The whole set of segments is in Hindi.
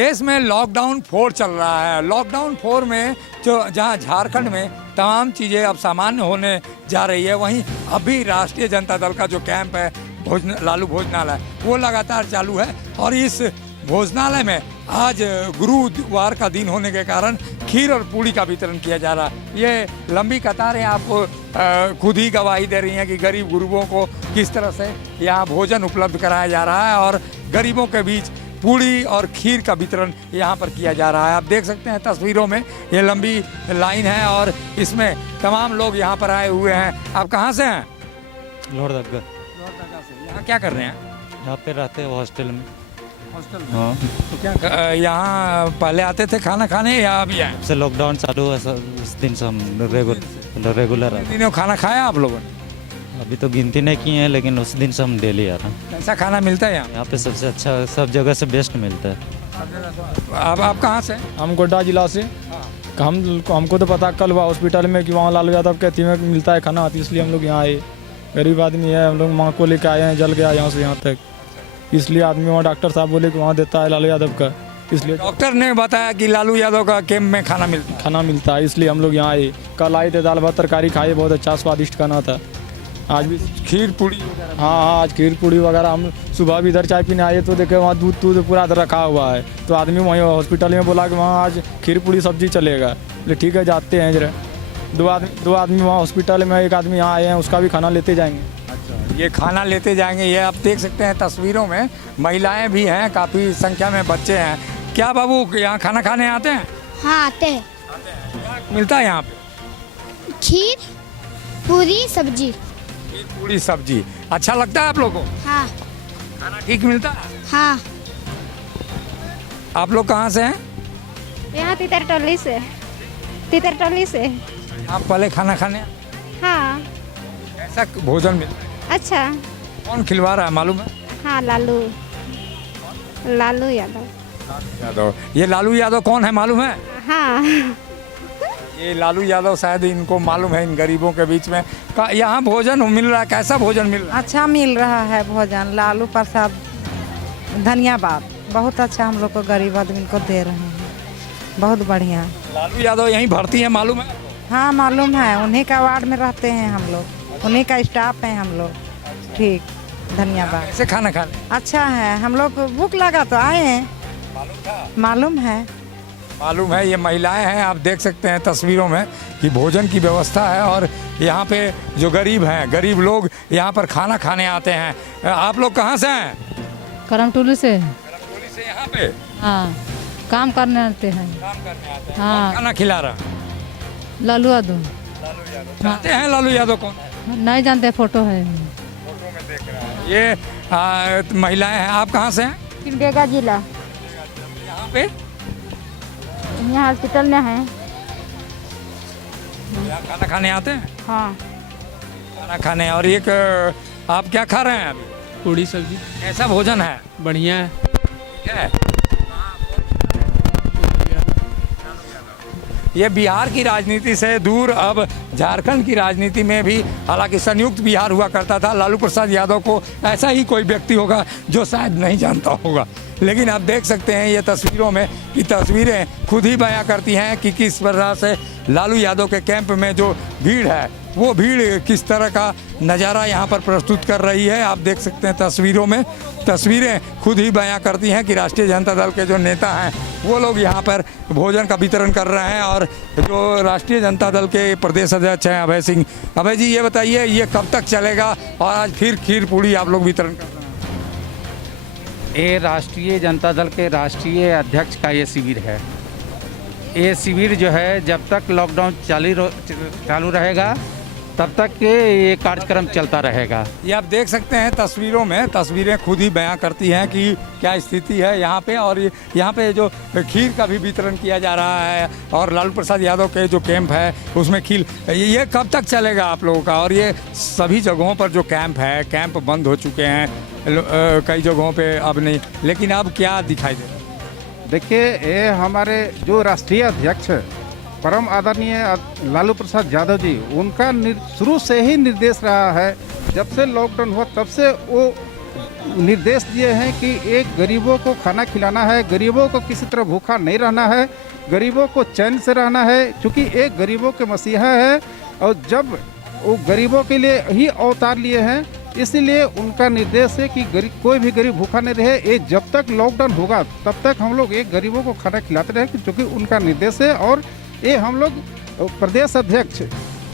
देश में लॉकडाउन 4 चल रहा है। लॉकडाउन 4 में जो जहां झारखंड में तमाम चीज़ें अब सामान्य होने जा रही है, वहीं अभी राष्ट्रीय जनता दल का जो कैंप है लालू भोजनालय, वो लगातार चालू है। और इस भोजनालय में आज गुरुवार का दिन होने के कारण खीर और पूड़ी का वितरण किया जा रहा है। ये लंबी कतारें आपको खुद ही गवाही दे रही हैं कि गरीब गुरुओं को किस तरह से यहाँ भोजन उपलब्ध कराया जा रहा है और गरीबों के बीच पूड़ी और खीर का वितरण यहाँ पर किया जा रहा है। आप देख सकते हैं तस्वीरों में ये लंबी लाइन है और इसमें तमाम लोग यहाँ पर आए हुए हैं। आप कहाँ से हैं? लोहरदगा से। यहाँ क्या कर रहे हैं? यहाँ पे रहते हैं हॉस्टल में। हॉस्टल में? हाँ, तो क्या यहाँ पहले आते थे खाना खाने या अभी आए? से लॉकडाउन चालू है उस दिन से हम रेगुलर आते दिनों खाना खाया आप लोगों ने? हैं। अभी तो गिनती नहीं की है, लेकिन उस दिन से हम डेली आ रहे हैं। कैसा खाना मिलता है यहाँ? यहाँ पे सबसे अच्छा सब जगह से बेस्ट मिलता है। आप कहाँ से? हम गोड्डा जिला से। हमको तो पता कल हुआ हॉस्पिटल में कि वहाँ लालू यादव के में मिलता है खाना, इसलिए हम लोग यहाँ आए। गरीब आदमी है, हम लोग माँ को लेकर आए हैं, जल गया यहाँ से यहाँ तक, इसलिए आदमी वहाँ डॉक्टर साहब बोले कि वहाँ देता है लालू यादव का, इसलिए डॉक्टर ने बताया कि लालू यादव का कैंप में खाना मिलता है, इसलिए हम लोग यहाँ आए। कल आए थे, दाल भात तरकारी खाए, बहुत अच्छा स्वादिष्ट खाना था। आज भी खीर पूड़ी। हाँ, आज खीर पूड़ी वगैरह। हम सुबह भी इधर चाय पीने आए तो देखे वहाँ दूध पूरा रखा हुआ है, तो आदमी वहीं हॉस्पिटल में बोला कि वहाँ आज खीर पूड़ी सब्जी चलेगा। बोले ठीक है, जाते हैं जरा। दो आदमी वहाँ हॉस्पिटल में, एक आदमी यहाँ आए हैं, उसका भी खाना लेते जाएंगे। अच्छा, ये खाना लेते जाएंगे। ये आप देख सकते हैं तस्वीरों में महिलाएं भी हैं, काफ़ी संख्या में बच्चे हैं। क्या बाबू यहाँ खाना खाने आते हैं? हाँ, आते हैं। क्या मिलता है यहाँ पे? खीर पूरी सब्जी। खीर पूड़ी सब्जी अच्छा लगता है आप लोगों को? हाँ। खाना ठीक मिलता है? हाँ। आप लोग कहाँ से हैं? यहाँ तितरटोली से। आप पहले खाना खाने? हाँ। कैसा भोजन मिलता है? अच्छा। कौन खिलवा रहा है मालूम है? हाँ, लालू यादव। ये लालू यादव कौन है मालूम है? हाँ। ये लालू यादव शायद इनको मालूम है, इन गरीबों के बीच में यहाँ भोजन मिल रहा है। कैसा भोजन मिल रहा है? अच्छा मिल रहा है भोजन। लालू प्रसाद धन्यवाद, बहुत अच्छा हम लोग को गरीब आदमी को दे रहे हैं, बहुत बढ़िया। लालू यादव यहीं भर्ती है मालूम है? हाँ मालूम है, उन्हीं का वार्ड में रहते हैं हम लोग, उन्हीं का स्टाफ है हम लोग। ठीक, धन्यवाद। कैसे खाना खाने? अच्छा है, हम लोग को भूख लगा तो आए हैं। मालूम है। ये महिलाएं हैं, आप देख सकते हैं तस्वीरों में कि भोजन की व्यवस्था है और यहाँ पे जो गरीब हैं, गरीब लोग यहाँ पर खाना खाने आते हैं। आप लोग कहाँ से हैं? करमटोली से। करमटोली से यहाँ पे? हाँ, काम करने आते हैं। काम करने आते हैं। हाँ। कौन खाना खिला रहा? लालू यादव। जानते हैं लालू यादव कौन? नहीं जानते, फोटो है। फोटो में देख रहा है। ये महिलाएं हैं। आप कहाँ से हैं? सिमडेगा जिला। यहाँ पे यहाँ हॉस्पिटल में है। यहाँ खाना खाने आते हैं? हाँ। खाना खाने। और एक आप क्या खा रहे हैं अभी? पूड़ी सब्जी। कैसा भोजन है? बढ़िया है। ठीक है। ये बिहार की राजनीति से दूर अब झारखंड की राजनीति में भी, हालांकि संयुक्त बिहार हुआ करता था। लालू प्रसाद यादव को ऐसा ही कोई व्यक्ति होगा जो शायद नहीं जानता होगा, लेकिन आप देख सकते हैं ये तस्वीरों में कि तस्वीरें खुद ही बयां करती हैं कि किस तरह से लालू यादव के कैंप में जो भीड़ है, वो भीड़ किस तरह का नज़ारा यहाँ पर प्रस्तुत कर रही है। आप देख सकते हैं तस्वीरों में, तस्वीरें खुद ही बयां करती हैं कि राष्ट्रीय जनता दल के जो नेता हैं वो लोग यहाँ पर भोजन का वितरण कर रहे हैं। और जो राष्ट्रीय जनता दल के प्रदेश अध्यक्ष हैं अभय सिंह, अभय जी ये बताइए ये कब तक चलेगा और आज फिर खीर पूड़ी आप लोग वितरण कर रहे हैं? ये राष्ट्रीय जनता दल के राष्ट्रीय अध्यक्ष का ये शिविर है। ये शिविर जो है जब तक लॉकडाउन चालू रहेगा तब तक ये कार्यक्रम चलता रहेगा। ये आप देख सकते हैं तस्वीरों में, तस्वीरें खुद ही बयां करती हैं कि क्या स्थिति है यहाँ पे। और यहाँ पे जो खीर का भी वितरण किया जा रहा है और लालू प्रसाद यादव के जो कैंप है उसमें खीर, ये कब तक चलेगा आप लोगों का? और ये सभी जगहों पर जो कैंप है, कैंप बंद हो चुके हैं कई जगहों पे, अब नहीं, लेकिन अब क्या दिखाई दे रहा है? देखिए, ये हमारे जो राष्ट्रीय अध्यक्ष परम आदरणीय लालू प्रसाद यादव जी, उनका शुरू से ही निर्देश रहा है। जब से लॉकडाउन हुआ तब से वो निर्देश दिए हैं कि एक गरीबों को खाना खिलाना है, गरीबों को किसी तरह भूखा नहीं रहना है, गरीबों को चैन से रहना है, क्योंकि एक गरीबों के मसीहा है और जब वो गरीबों के लिए ही अवतार लिए हैं, इसीलिए उनका निर्देश है कि कोई भी गरीब भूखा नहीं रहे। ये जब तक लॉकडाउन होगा तब तक हम लोग एक गरीबों को खाना खिलाते रहे, क्योंकि उनका निर्देश है। और ये हम लोग प्रदेश अध्यक्ष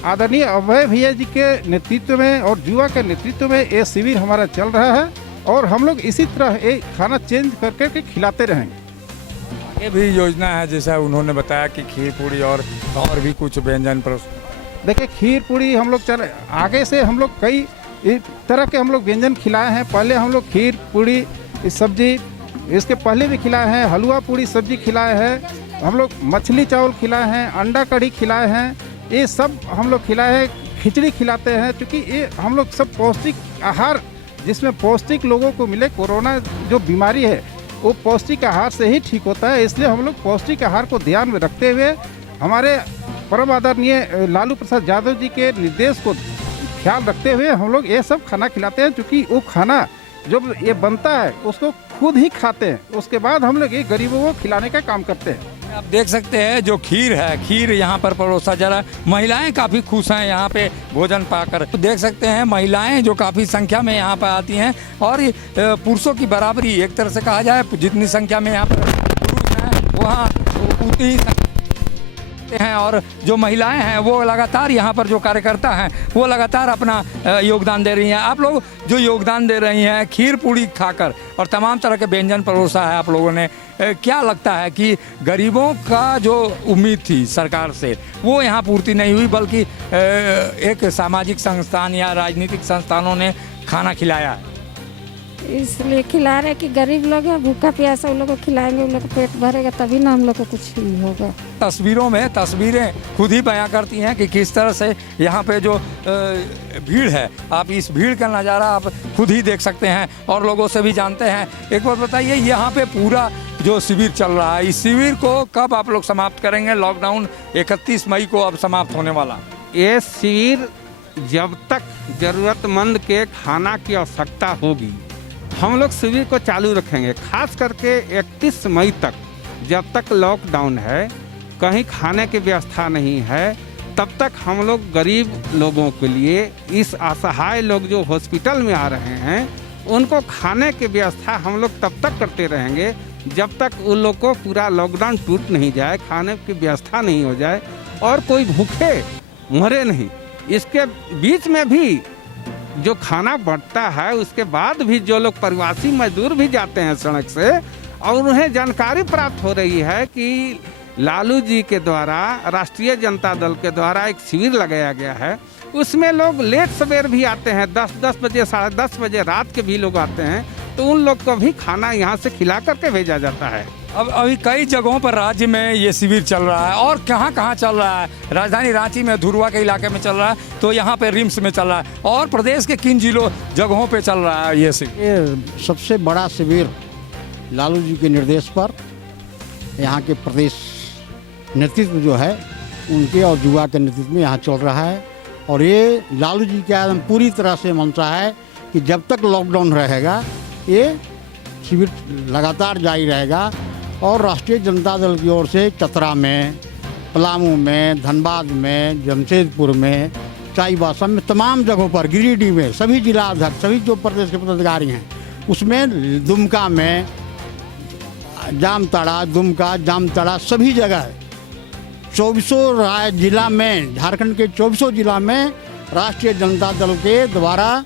आदरणीय अभय भैया जी के नेतृत्व में और युवा के नेतृत्व में ये शिविर हमारा चल रहा है और हम लोग इसी तरह ये खाना चेंज करके के खिलाते रहेंगे। ये भी योजना है जैसा उन्होंने बताया कि खीर पूरी और भी कुछ व्यंजन देखिए, खीर पूरी हम लोग आगे से हम लोग कई तरह के हम लोग व्यंजन खिलाए हैं। पहले हम लोग खीर पूरी सब्जी, इसके पहले भी खिलाए हैं, हलवा पूरी सब्जी खिलाए हैं, हम लोग मछली चावल खिलाए हैं, अंडा कढ़ी खिलाए हैं, ये सब हम लोग खिलाए हैं, खिचड़ी खिलाते हैं, क्योंकि ये हम लोग सब पौष्टिक आहार जिसमें पौष्टिक लोगों को मिले। कोरोना जो बीमारी है वो पौष्टिक आहार से ही ठीक होता है, इसलिए हम लोग पौष्टिक आहार को ध्यान में रखते हुए हमारे परम आदरणीय लालू प्रसाद यादव जी के निर्देश को ख्याल रखते हुए हम लोग ये सब खाना खिलाते हैं। क्योंकि वो खाना जब ये बनता है उसको खुद ही खाते हैं, उसके बाद हम लोग ये गरीबों को खिलाने का काम करते हैं। आप देख सकते हैं जो खीर है, खीर यहाँ पर परोसा जा रहा है। महिलाएं काफ़ी खुश हैं यहाँ पे भोजन पाकर। तो देख सकते हैं महिलाएं जो काफ़ी संख्या में यहाँ पर आती हैं और पुरुषों की बराबरी एक तरह से कहा जाए, जितनी संख्या में यहाँ पर पुरुष हैं वहाँ उतनी ही हैं और जो महिलाएं हैं वो लगातार यहाँ पर जो कार्यकर्ता हैं वो लगातार अपना योगदान दे रही हैं। आप लोग जो योगदान दे रही हैं खीर पूरी खाकर और तमाम तरह के व्यंजन परोसा है आप लोगों ने, क्या लगता है कि गरीबों का जो उम्मीद थी सरकार से वो यहाँ पूर्ति नहीं हुई, बल्कि एक सामाजिक संस्थान या राजनीतिक संस्थानों ने खाना खिलाया है? इसलिए खिला रहे कि गरीब लोग हैं, भूखा प्यासा उन लोग को खिलाएंगे, उन लोग का पेट भरेगा तभी ना हम लोग को कुछ ही होगा। तस्वीरों में तस्वीरें खुद ही बयां करती हैं कि किस तरह से यहाँ पे जो भीड़ है, आप इस भीड़ का नज़ारा आप खुद ही देख सकते हैं और लोगों से भी जानते हैं। एक बार बताइए, यहाँ पे पूरा जो शिविर चल रहा है, इस शिविर को कब आप लोग समाप्त करेंगे? लॉकडाउन 31 मई को अब समाप्त होने वाला। ये शिविर जब तक ज़रूरतमंद के खाना की आवश्यकता होगी हम लोग शिविर को चालू रखेंगे। खास करके 31 मई तक, जब तक लॉकडाउन है, कहीं खाने की व्यवस्था नहीं है, तब तक हम लोग गरीब लोगों के लिए, इस असहाय लोग जो हॉस्पिटल में आ रहे हैं, उनको खाने की व्यवस्था हम लोग तब तक करते रहेंगे जब तक उन लोग को पूरा लॉकडाउन टूट नहीं जाए, खाने की व्यवस्था नहीं हो जाए और कोई भूखे मरे नहीं। इसके बीच में भी जो खाना बढ़ता है उसके बाद भी जो लोग प्रवासी मजदूर भी जाते हैं सड़क से और उन्हें जानकारी प्राप्त हो रही है कि लालू जी के द्वारा, राष्ट्रीय जनता दल के द्वारा एक शिविर लगाया गया है, उसमें लोग लेट सवेर भी आते हैं, 10 बजे, 10:30 बजे रात के भी लोग आते हैं, तो उन लोग को भी खाना यहाँ से खिला करके भेजा जाता है। अब अभी कई जगहों पर राज्य में ये शिविर चल रहा है और कहाँ चल रहा है? राजधानी रांची में धुरवा के इलाके में चल रहा है, तो यहाँ पे रिम्स में चल रहा है, और प्रदेश के किन जगहों पे चल रहा है ये शिविर? ये सबसे बड़ा शिविर लालू जी के निर्देश पर यहाँ के प्रदेश नेतृत्व जो है उनके और युवा के नेतृत्व में यहाँ चल रहा है। और ये लालू जी का एकदम पूरी तरह से मंशा है कि जब तक लॉकडाउन रहेगा ये शिविर लगातार जारी रहेगा। और राष्ट्रीय जनता दल की ओर से चतरा में, पलामू में, धनबाद में, जमशेदपुर में, चाईबासा में, तमाम जगहों पर, गिरिडीह में, सभी जिला अध्यक्ष, सभी जो प्रदेश के पदाधिकारी हैं, उसमें दुमका में, जामताड़ा, दुमका, जामताड़ा, सभी जगह 24 जिला में, झारखंड के 24 जिला में राष्ट्रीय जनता दल के द्वारा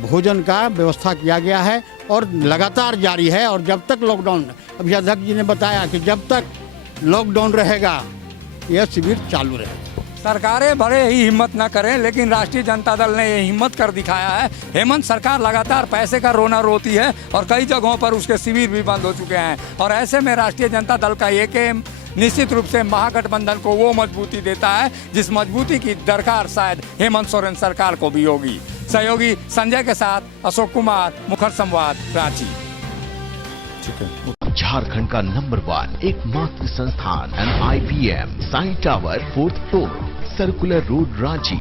भोजन का व्यवस्था किया गया है और लगातार जारी है। और जब तक लॉकडाउन, अभी अध्यक्ष जी ने बताया कि जब तक लॉकडाउन रहेगा यह शिविर चालू रहेगा। सरकारें भले ही हिम्मत न करें, लेकिन राष्ट्रीय जनता दल ने ये हिम्मत कर दिखाया है। हेमंत सरकार लगातार पैसे का रोना रोती है और कई जगहों पर उसके शिविर भी बंद हो चुके हैं, और ऐसे में राष्ट्रीय जनता दल का एक एम निश्चित रूप से महागठबंधन को वो मजबूती देता है जिस मजबूती की दरकार शायद हेमंत सोरेन सरकार को भी होगी। सहयोगी संजय के साथ अशोक कुमार, मुखर संवाद, रांची। झारखंड का नंबर 1 एकमात्र संस्थान NIPM Sai tower 4th floor, circular road, Ranchi.